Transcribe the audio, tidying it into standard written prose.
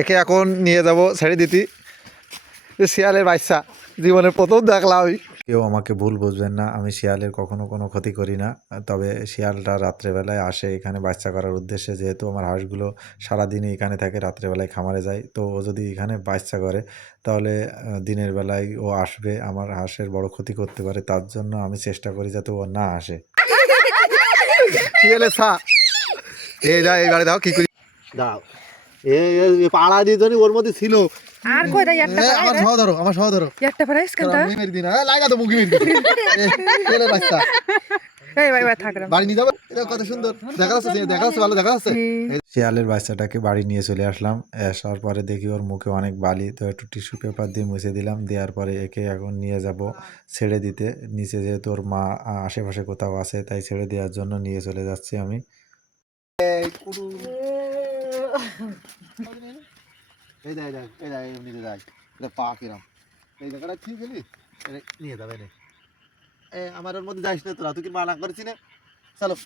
একে এখন নিয়ে যাব ছেড়ে দিতি। শিয়ালের বাচ্চা জীবনের প্রথম দেখলাম আমি। কেউ আমাকে ভুল বুঝবেন না, আমি শিয়ালের কখনো কোনো ক্ষতি করি না। তবে শিয়ালটা রাত্রেবেলায় আসে এখানে বাচ্চা করার উদ্দেশ্যে, যেহেতু আমার হাঁসগুলো সারাদিনই এখানে থাকে, রাত্রেবেলায় খামারে যায়। তো ও যদি এখানে বাচ্চা করে তাহলে দিনের বেলায় ও আসবে, আমার হাঁসের বড় ক্ষতি করতে পারে। তার জন্য আমি চেষ্টা করি যাতে ও না আসে। শিয়ালের ছা এই যা এই গাড়ি দাও কি করি দাও পাড়া দিয়ে জন্য ওর মধ্যে ছিল। আর কই দাই একটা আমার সহ ধরো, আমার সহ ধরো। একটা প্রাইস কেনটা আমি মেরে দিনা লাগা তো মুখে মেরে দিই। ছেলে বাচ্চা এই ভাই ভাই থাকলাম বাড়ি নিয়ে যাবে। এটা কত সুন্দর দেখা যাচ্ছে, দেখা যাচ্ছে, ভালো দেখা যাচ্ছে। শিয়ালের বাচ্চাটাকে বাড়ি নিয়ে চলে আসলাম। আসার পরে দেখি ওর মুখে অনেক বালি, তো একটু টিস্যু পেপার দিয়ে মুছে দিলাম। দেওয়ার পরে একে এখন নিয়ে যাব ছেড়ে দিতে নিচে, যেহেতু ওর মা আশেপাশে কোথাও আছে, তাই ছেড়ে দেওয়ার জন্য নিয়ে চলে যাচ্ছি আমি। এই দেখ দেখ এই দেখ নিয়ে যাই, এটা পা কিরাম এই জায়গাটা ঠিক গেলি নিয়ে যাবে রে। আমার ওর মধ্যে যাইস না তোরা, তুই কি মানা করেছি না? চলো।